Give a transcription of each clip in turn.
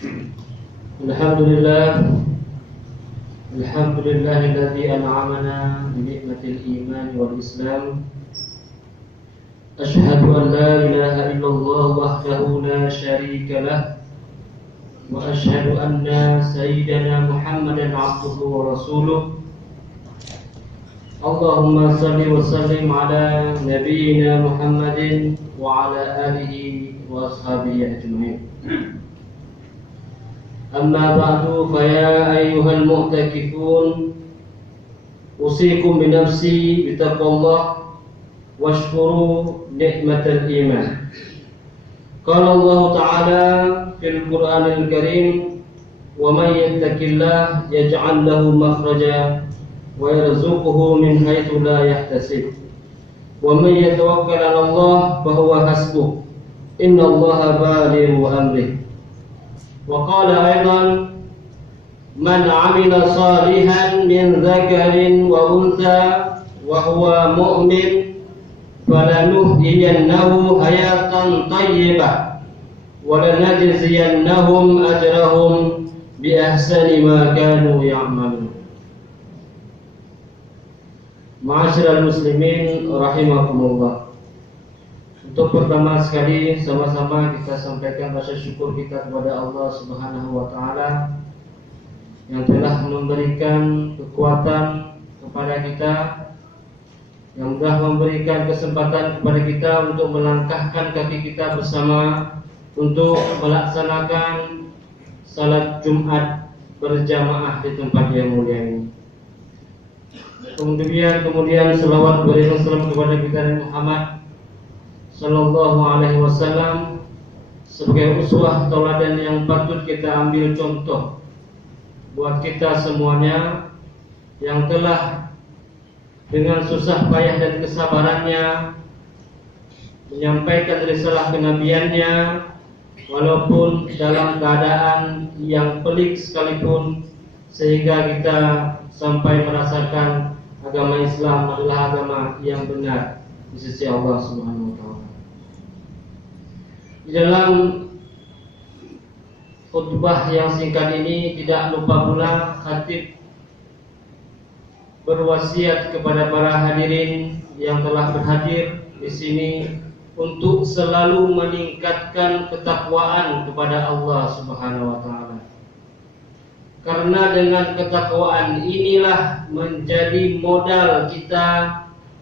Alhamdulillah, alhamdulillahilladzi an'amana bi ni'matil iman wal Islam. Asyhadu an la ilaha illallah wahdahu la syarika lah, wa asyhadu anna sayyidana Muhammadan abduhu wa rasuluh. Allahumma salli wa sallim ala nabiyyina Muhammadin wa ala alihi wa ashabihi ajma'in. Amma ba'du, faya ayyuhal mu'takifun, usikum binafsi bitaqwallah washkuru ni'matal iman. Qala Allah Ta'ala fil Qur'anil Karim, wa man yattaqillah yaj'al lahu makhraja wa yarzuquhu min haitsu la yahtasib, wa man yatawakkal 'ala Allah fa huwa hasbuh, innallaha balighu amrih. Wa qala aidan, man 'amila salihan min dzakarin wa untha wa huwa mu'min falanuhyiyannahu hayatan thayyibah wa lanajziyannahum ajrahum bi ahsani ma kanu ya'malun. Ma'asyiral muslimin rahimakumullah. Untuk pertama sekali sama-sama kita sampaikan rasa syukur kita kepada Allah Subhanahu wa taala yang telah memberikan kekuatan kepada kita, yang telah memberikan kesempatan kepada kita untuk melangkahkan kaki kita bersama untuk melaksanakan salat Jumat berjamaah di tempat yang mulia ini. Kemudian selawat bersalam kepada kita Nabi Muhammad Sallallahu Alaihi Wasallam sebagai uswah tauladan yang patut kita ambil contoh buat kita semuanya, yang telah dengan susah payah dan kesabarannya menyampaikan risalah kenabiannya, walaupun dalam keadaan yang pelik sekalipun, sehingga kita sampai merasakan agama Islam adalah agama yang benar di sisi Allah Subhanahu wa taala. Di dalam khutbah yang singkat ini tidak lupa pula khatib berwasiat kepada para hadirin yang telah berhadir di sini untuk selalu meningkatkan ketakwaan kepada Allah Subhanahu wa taala. Karena dengan ketakwaan inilah menjadi modal kita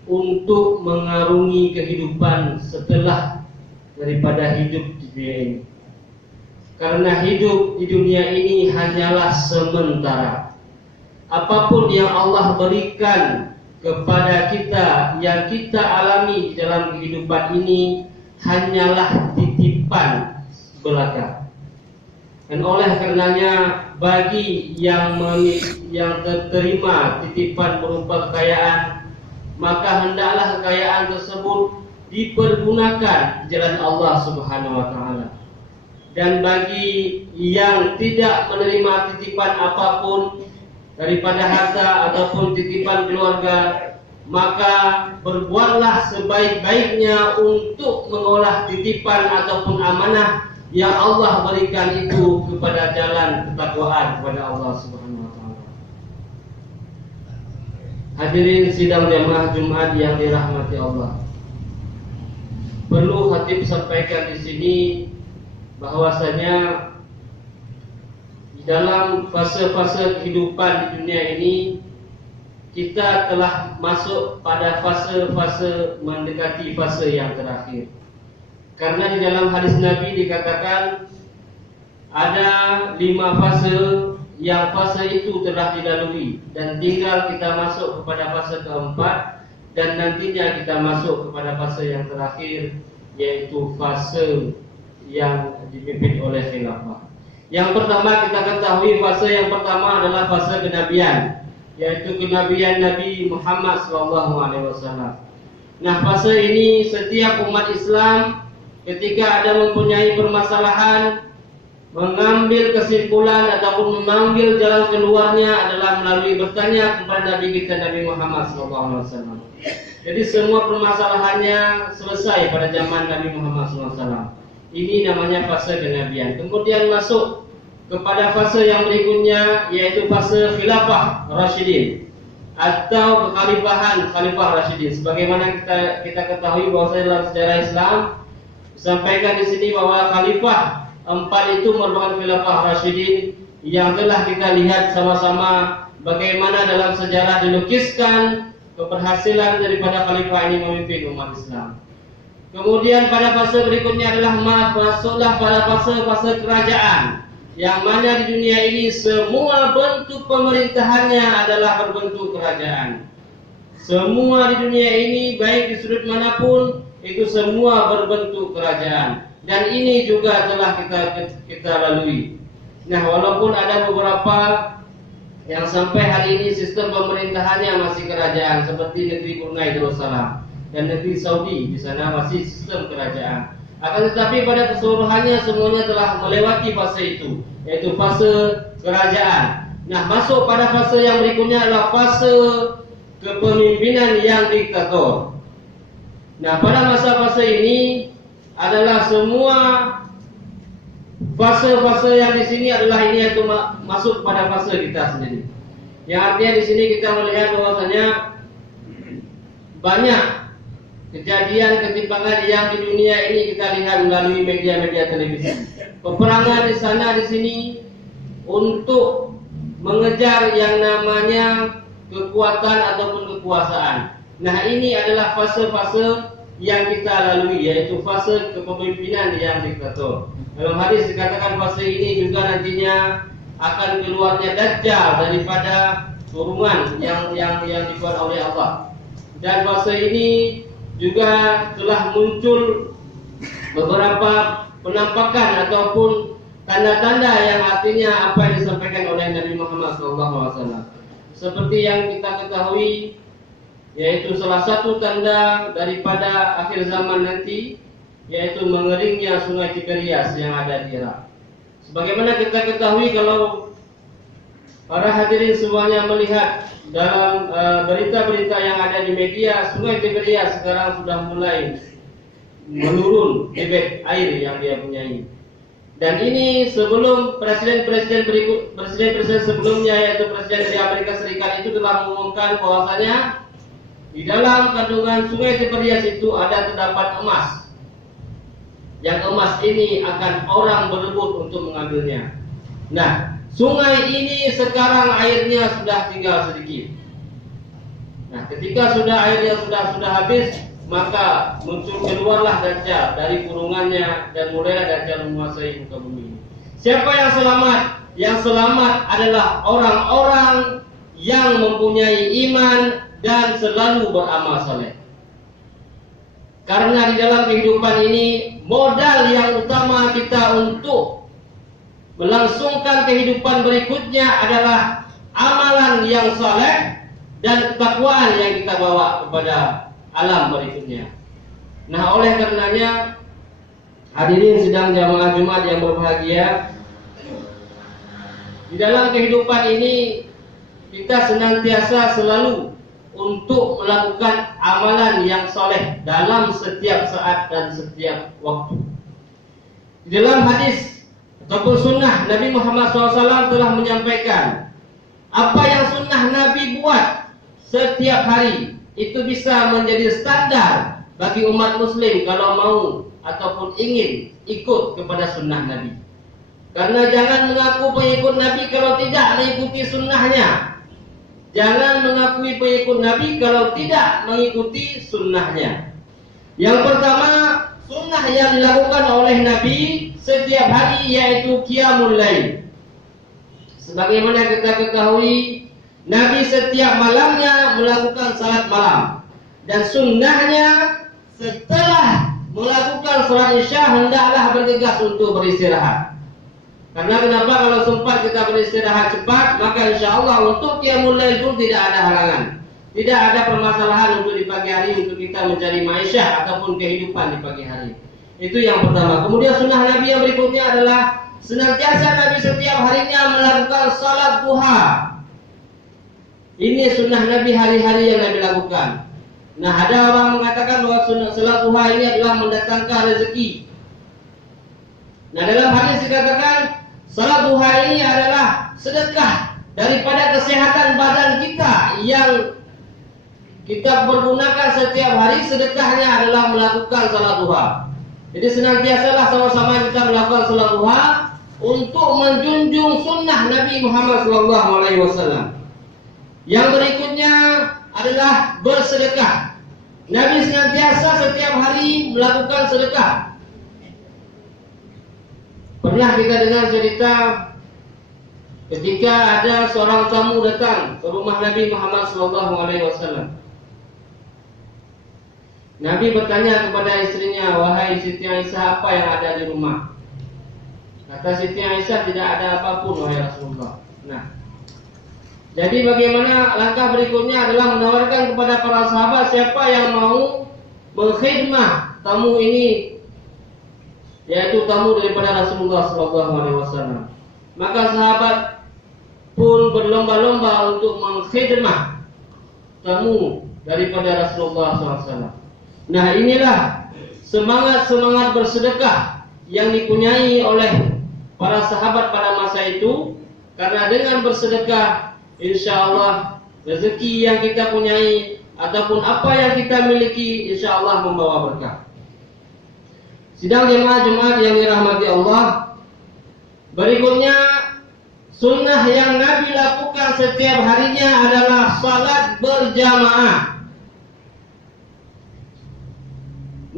untuk mengarungi kehidupan setelah daripada hidup di dunia ini. Karena hidup di dunia ini hanyalah sementara. Apapun yang Allah berikan kepada kita, yang kita alami di dalam kehidupan ini, hanyalah titipan belaka. Dan oleh karenanya, bagi yang terima titipan berupa kekayaan, maka hendaklah kekayaan tersebut dipergunakan di jalan Allah Subhanahu wa taala. Dan bagi yang tidak menerima titipan apapun daripada harta ataupun titipan keluarga, maka berbuatlah sebaik-baiknya untuk mengolah titipan ataupun amanah yang Allah berikan itu kepada jalan ketakwaan kepada Allah Subhanahu wa taala. Hadirin sidang jamaah Jumat yang dirahmati Allah, perlu khatib sampaikan di sini bahwasanya di dalam fase-fase kehidupan di dunia ini kita telah masuk pada fase-fase mendekati fase yang terakhir. Karena di dalam hadis Nabi dikatakan ada 5 fase, yang fase itu telah dilalui dan tinggal kita masuk kepada fase keempat, dan nantinya kita masuk kepada fase yang terakhir, yaitu fase yang dipimpin oleh khilafah. Yang pertama kita ketahui, fase yang pertama adalah fase kenabian, yaitu kenabian Nabi Muhammad SAW. Nah, fase ini setiap umat Islam ketika ada mempunyai permasalahan, mengambil kesimpulan ataupun mengambil jalan keluarnya adalah melalui bertanya kepada Nabi kita Nabi Muhammad SAW. Jadi semua permasalahannya selesai pada zaman Nabi Muhammad SAW. Ini namanya fase kenabian. Kemudian masuk kepada fase yang berikutnya, yaitu fase khilafah Rasyidin atau kekhalifahan Khalifah Rasyidin. Sebagaimana kita ketahui bahwa dalam sejarah Islam disampaikan di sini bahwa khalifah 4 itu merupakan khilafah Rasyidin yang telah kita lihat sama-sama bagaimana dalam sejarah dilukiskan keberhasilan daripada khalifah ini memimpin umat Islam. Kemudian pada fase berikutnya adalah masuklah pada fase kerajaan, yang mana di dunia ini semua bentuk pemerintahannya adalah berbentuk kerajaan. Semua di dunia ini baik di sudut manapun itu semua berbentuk kerajaan, dan ini juga telah kita lalui. Nah, walaupun ada beberapa yang sampai hari ini sistem pemerintahannya masih kerajaan, seperti negeri Brunei Darussalam dan negeri Saudi, di sana masih sistem kerajaan. Akan tetapi pada keseluruhannya semuanya telah melewati fase itu, yaitu fase kerajaan. Nah, masuk pada fase yang berikutnya adalah fase kepemimpinan yang diktator. Nah, pada masa-fase ini adalah semua fase-fase yang di sini adalah ini yaitu masuk pada fase kita sendiri. Yang artinya di sini kita melihat bahwasanya banyak kejadian ketimpangan yang di dunia ini kita lihat melalui media-media televisi. Peperangan di sana di sini untuk mengejar yang namanya kekuatan ataupun kekuasaan. Nah, ini adalah fase-fase yang kita lalui, yaitu fase kepemimpinan yang diktator. Dalam hadis dikatakan fase ini juga nantinya akan keluarnya Dajjal daripada turunan yang dibuat oleh Allah. Dan fase ini juga telah muncul beberapa penampakan ataupun tanda-tanda yang artinya apa yang disampaikan oleh Nabi Muhammad SAW. Seperti yang kita ketahui, yaitu salah satu tanda daripada akhir zaman nanti, yaitu mengeringnya sungai Tiberias yang ada di Irak. Sebagaimana kita ketahui, kalau para hadirin semuanya melihat dalam berita-berita yang ada di media, sungai Tiberias sekarang sudah mulai menurun debit air yang dia punyai. Dan ini sebelum presiden-presiden sebelumnya, yaitu presiden dari Amerika Serikat itu telah mengumumkan bahwasanya di dalam kandungan sungai Tiberias itu terdapat emas. Yang emas ini akan orang berebut untuk mengambilnya. Nah, sungai ini sekarang airnya sudah tinggal sedikit. Nah, ketika sudah airnya sudah habis, maka keluarlah Dajjal dari kurungannya dan mulailah Dajjal menguasai muka bumi. Siapa yang selamat? Yang selamat adalah orang-orang yang mempunyai iman dan selalu beramal saleh. Karena di dalam kehidupan ini modal yang utama kita untuk melangsungkan kehidupan berikutnya adalah amalan yang saleh dan ketakwaan yang kita bawa kepada alam berikutnya. Nah, oleh karenanya hadirin sidang jamaah Jumat yang berbahagia, di dalam kehidupan ini kita senantiasa selalu untuk melakukan amalan yang soleh dalam setiap saat dan setiap waktu. Di dalam hadis ataupun sunnah Nabi Muhammad SAW telah menyampaikan, apa yang sunnah Nabi buat setiap hari itu bisa menjadi standar bagi umat muslim kalau mau ataupun ingin ikut kepada sunnah Nabi. Karena jangan mengaku pengikut Nabi kalau tidak mengikuti sunnahnya. Jangan mengakui pengikut Nabi kalau tidak mengikuti sunnahnya. Yang pertama, sunnah yang dilakukan oleh Nabi setiap hari yaitu qiyamul lail. Sebagaimana kita ketahui, Nabi setiap malamnya melakukan salat malam. Dan sunnahnya setelah melakukan salat isya hendaklah bergegas untuk beristirahat. Karena kenapa? Kalau sempat kita beristirahat cepat, maka insya Allah untuk qiyamul lail pun tidak ada halangan. Tidak ada permasalahan untuk di pagi hari untuk kita mencari ma'isyah ataupun kehidupan di pagi hari. Itu yang pertama. Kemudian sunnah Nabi yang berikutnya adalah senantiasa Nabi setiap harinya melakukan salat duha. Ini sunnah Nabi hari-hari yang Nabi lakukan. Nah, ada orang mengatakan bahwa sunnah salat duha ini adalah mendatangkan rezeki. Nah, dalam hadis dikatakan Salat duha ini adalah sedekah daripada kesehatan badan kita yang kita pergunakan setiap hari. Sedekahnya adalah melakukan salat duha. Jadi senantiasalah sama-sama kita melakukan salat duha untuk menjunjung sunnah Nabi Muhammad SAW. Yang berikutnya adalah bersedekah. Nabi senantiasa setiap hari melakukan sedekah. Pernah kita dengar cerita ketika ada seorang tamu datang ke rumah Nabi Muhammad SAW. Nabi bertanya kepada istrinya, "Wahai Siti Aisyah, apa yang ada di rumah?" Kata Siti Aisyah, "Tidak ada apapun, wahai Rasulullah." Nah, jadi bagaimana langkah berikutnya adalah menawarkan kepada para sahabat siapa yang mau mengkhidmah tamu ini, yaitu tamu daripada Rasulullah SAW. Maka sahabat pun berlomba-lomba untuk mengkhidmah tamu daripada Rasulullah SAW. Nah, inilah semangat bersedekah yang dipunyai oleh para sahabat pada masa itu. Karena dengan bersedekah, insya Allah rezeki yang kita punyai ataupun apa yang kita miliki, insya Allah membawa berkah. Sidang jemaah Jumat yang dirahmati Allah, berikutnya sunnah yang Nabi lakukan setiap harinya adalah salat berjamaah.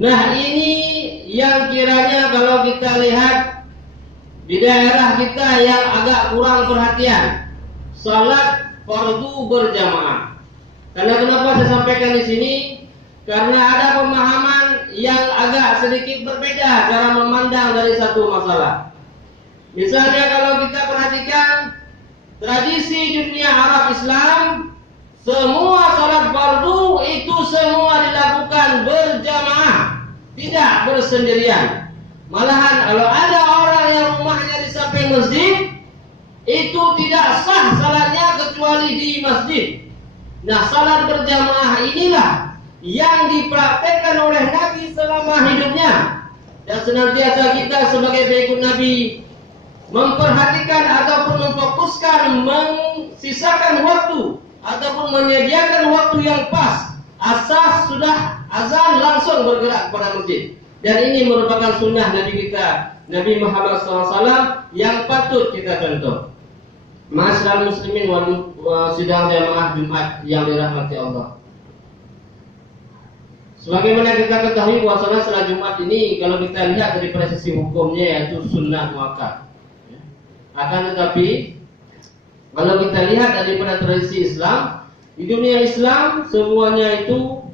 Nah, ini yang kiranya kalau kita lihat di daerah kita yang agak kurang perhatian, salat fardu berjamaah. Karena kenapa saya sampaikan di sini? Karena ada pemahaman yang agak sedikit berbeda cara memandang dari satu masalah. Misalnya kalau kita perhatikan tradisi dunia Arab Islam, semua salat fardu itu semua dilakukan berjamaah, tidak bersendirian. Malahan kalau ada orang yang rumahnya di samping masjid, itu tidak sah salatnya kecuali di masjid. Nah, salat berjamaah inilah yang dipraktekkan oleh Nabi selama hidupnya. Dan senantiasa kita sebagai pengikut Nabi memperhatikan ataupun memfokuskan, mensisakan waktu ataupun menyediakan waktu yang pas. Asas sudah azan langsung bergerak kepada masjid. Dan ini merupakan sunnah Nabi kita, Nabi Muhammad SAW, yang patut kita contoh. Masyarakat muslimin sidang jamaah Jumat yang dirahmati Allah. Sebagaimana kita ketahui bahwasanya salat Jumat ini kalau kita lihat dari sisi hukumnya yaitu sunnah muakkad. Akan tetapi kalau kita lihat daripada tradisi Islam, di dunia Islam semuanya itu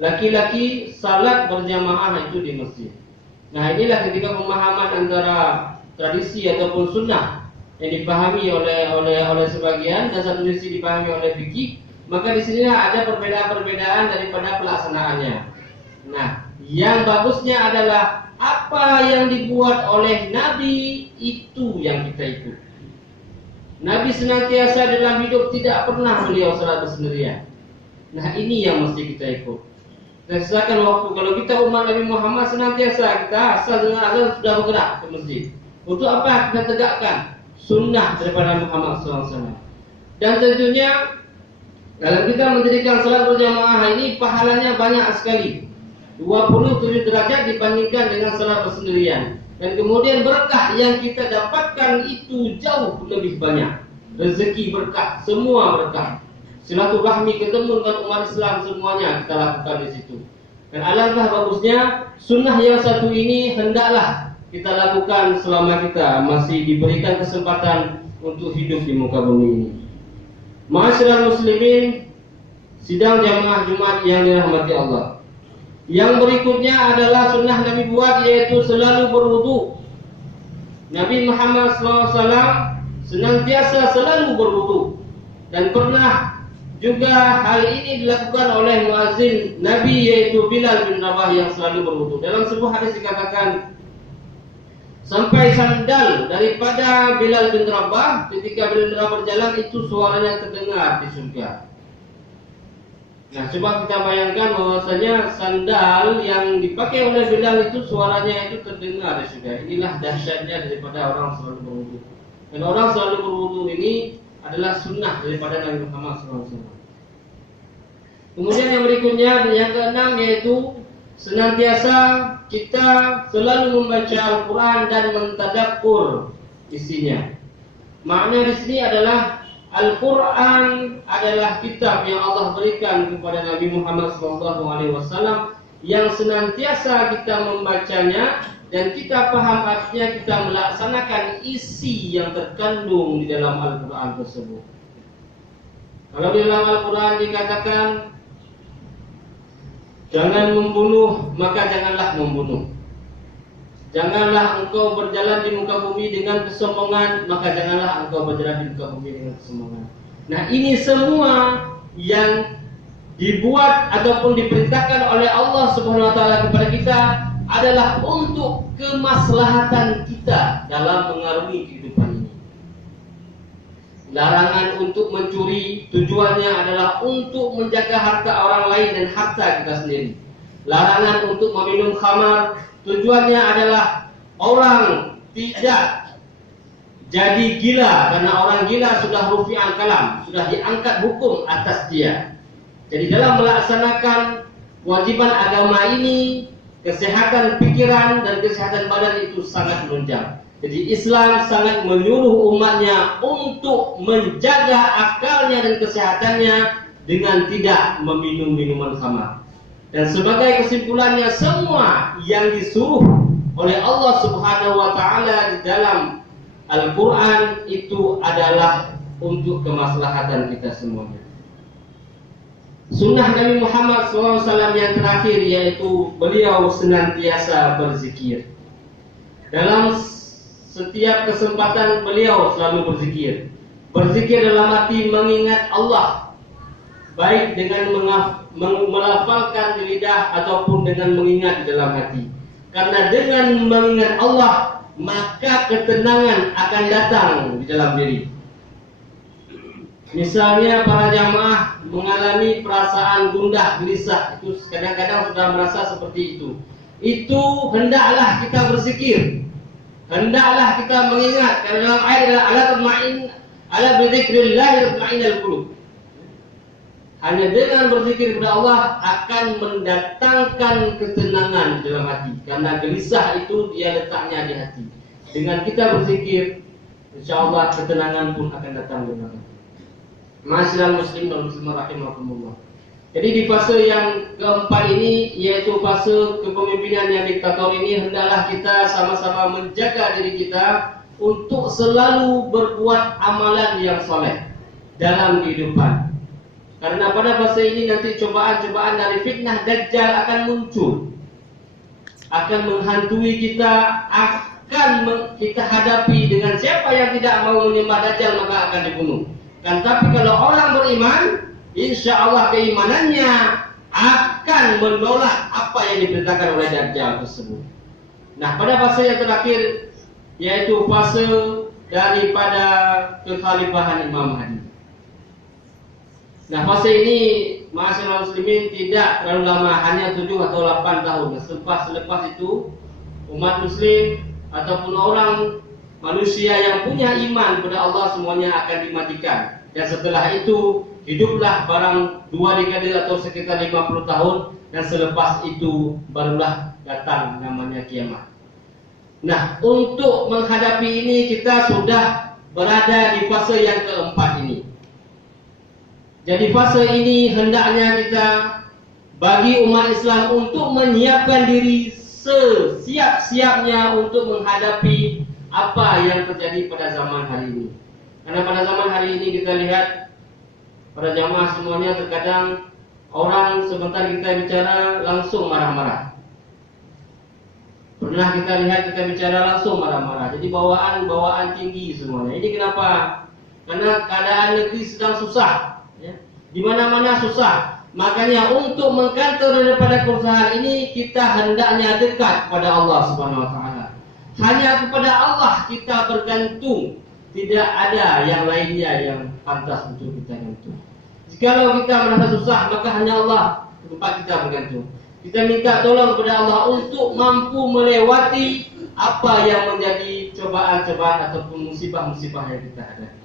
laki-laki salat berjamaah itu di masjid. Nah, inilah ketika pemahaman antara tradisi ataupun sunnah yang dipahami oleh sebagian dan satu sisi dipahami oleh fikih, maka di sini ada perbedaan-perbedaan daripada pelaksanaannya. Nah, yang bagusnya adalah apa yang dibuat oleh Nabi itu yang kita ikut. Nabi senantiasa dalam hidup tidak pernah beliau salat bersendirian. Nah, ini yang mesti kita ikut. Dan sisakan waktu. Kalau kita umat Nabi Muhammad senantiasa kita asal dengan azan sudah bergerak ke masjid. Untuk apa? Kita tegakkan sunnah daripada Muhammad SAW. Dan tentunya kalau kita mendirikan salat berjamaah ini pahalanya banyak sekali. 27 derajat dibandingkan dengan salat bersendirian. Dan kemudian berkah yang kita dapatkan itu jauh lebih banyak. Rezeki berkah, semua berkah. Silaturahmi ketemu dengan umat Islam semuanya kita lakukan di situ. Dan alangkah bagusnya sunnah yang satu ini hendaklah kita lakukan selama kita masih diberikan kesempatan untuk hidup di muka bumi ini. Masyarakat muslimin sidang jamaah Jumat yang dirahmati Allah. Yang berikutnya adalah sunnah Nabi buat yaitu selalu berwudu. Nabi Muhammad SAW senantiasa selalu berwudu. Dan pernah juga hal ini dilakukan oleh muazin Nabi yaitu Bilal bin Rabah yang selalu berwudu. Dalam sebuah hadis dikatakan sampai sandal daripada Bilal bin Rabah ketika Bilal bin Rabah berjalan itu suaranya terdengar di surga. Nah, coba kita bayangkan bahwasanya sandal yang dipakai oleh Bilal itu suaranya itu terdengar sudah. Inilah dahsyatnya daripada orang selalu berwudu. Dan orang selalu berwudu ini adalah sunnah daripada Nabi Muhammad SAW. Kemudian yang berikutnya, yang keenam, yaitu senantiasa kita selalu membaca Al-Quran dan mentadabur isinya. Makna di sini adalah Al-Quran adalah kitab yang Allah berikan kepada Nabi Muhammad SAW yang senantiasa kita membacanya dan kita paham artinya, kita melaksanakan isi yang terkandung di dalam Al-Quran tersebut. Kalau di dalam Al-Quran dikatakan jangan membunuh, maka janganlah membunuh. Janganlah engkau berjalan di muka bumi dengan kesombongan, maka janganlah engkau berjalan di muka bumi dengan kesombongan. Nah, ini semua yang dibuat ataupun diperintahkan oleh Allah Subhanahu wa taala kepada kita adalah untuk kemaslahatan kita dalam mengarungi kehidupan ini. Larangan untuk mencuri tujuannya adalah untuk menjaga harta orang lain dan harta kita sendiri. Larangan untuk meminum khamar tujuannya adalah orang tidak jadi gila, karena orang gila sudah rufi'al kalam, sudah diangkat hukum atas dia. Jadi dalam melaksanakan kewajiban agama ini, kesehatan pikiran dan kesehatan badan itu sangat menunjang. Jadi Islam sangat menyuruh umatnya untuk menjaga akalnya dan kesehatannya dengan tidak meminum minuman khamar. Dan sebagai kesimpulannya, semua yang disuruh oleh Allah Subhanahu wa taala di dalam Al-Quran itu adalah untuk kemaslahatan kita semuanya. Sunnah Nabi Muhammad SAW yang terakhir, yaitu beliau senantiasa berzikir. Dalam setiap kesempatan beliau selalu berzikir. Berzikir dalam arti mengingat Allah, baik dengan melafalkan di lidah ataupun dengan mengingat di dalam hati. Karena dengan mengingat Allah, maka ketenangan akan datang di dalam diri. Misalnya para jamaah mengalami perasaan gundah gelisah, itu kadang-kadang sudah merasa seperti itu. Itu hendaklah kita berzikir. Hendaklah kita mengingat, karena dalam ayat adalah ala bidzikrillah tatma'innul qulub. Hanya dengan berzikir kepada Allah akan mendatangkan ketenangan di dalam hati. Karena gelisah itu dia letaknya di hati. Dengan kita berzikir, insyaallah ketenangan pun akan datang di dalam hati. Ma'asyiral muslimin wal muslimat rahimakumullah. Jadi di fase yang keempat ini, yaitu fase kepemimpinan yang diktator ini, hendaklah kita sama-sama menjaga diri kita untuk selalu berbuat amalan yang soleh dalam kehidupan. Karena pada fase ini nanti cobaan-cobaan dari fitnah Dajjal akan muncul, akan menghantui kita, akan kita hadapi. Dengan siapa yang tidak mau menyembah Dajjal maka akan dibunuh. Kan tapi kalau orang beriman, insya Allah keimanannya akan menolak apa yang diperintahkan oleh Dajjal tersebut. Nah, pada fase yang terakhir, yaitu fase daripada kekhalifahan Imam Mahdi. Nah, fase ini ma'asyiral muslimin tidak terlalu lama, hanya 7 atau 8 tahun. Selepas itu umat muslim ataupun orang manusia yang punya iman kepada Allah semuanya akan dimatikan. Dan setelah itu hiduplah barang 2 dekade atau sekitar 50 tahun, dan selepas itu barulah datang namanya kiamat. Nah, untuk menghadapi ini kita sudah berada di fase yang keempat ini. Jadi fase ini hendaknya kita bagi umat Islam untuk menyiapkan diri sesiap-siapnya untuk menghadapi apa yang terjadi pada zaman hari ini. Karena pada zaman hari ini kita lihat para jamaah semuanya terkadang orang sebentar kita bicara langsung marah-marah. Pernah kita lihat kita bicara langsung marah-marah. Jadi bawaan tinggi semuanya. Ini kenapa? Karena keadaan negeri sedang susah. Di mana-mana susah. Makanya untuk mengkantor daripada kesusahan ini, kita hendaknya dekat kepada Allah Subhanahu wa taala. Hanya kepada Allah kita bergantung. Tidak ada yang lainnya yang pantas untuk kita gantung. Jikalau kita merasa susah, maka hanya Allah tempat kita bergantung. Kita minta tolong kepada Allah untuk mampu melewati apa yang menjadi cobaan-cobaan ataupun musibah-musibah yang kita hadapi.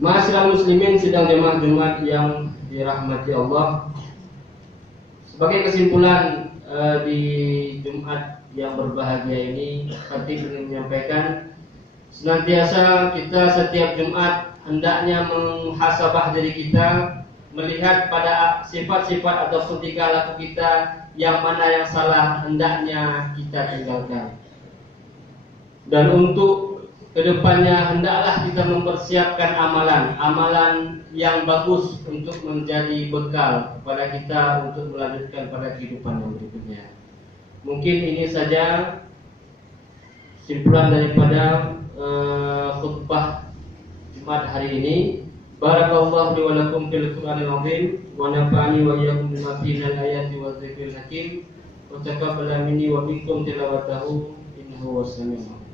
Ma'asyiral muslimin sidang jemaah Jumat yang dirahmati Allah. Sebagai kesimpulan di Jumat yang berbahagia ini, Khatib ingin menyampaikan senantiasa kita setiap Jumat hendaknya menghasabah diri kita, melihat pada sifat-sifat atau tingkah laku kita yang mana yang salah hendaknya kita tinggalkan. Dan untuk kedepannya hendaklah kita mempersiapkan amalan yang bagus untuk menjadi bekal kepada kita untuk melanjutkan pada kehidupan yang berikutnya. Mungkin ini saja simpulan daripada khutbah Jumat hari ini. Barakallahu li wa lakum fil Qur'anil azim wa nafa'ani wa iyyakum bima fihi minal ayati wa dzikril hakim wa taqabbala minni wa minkum tilawatahu innahu was samiul alim.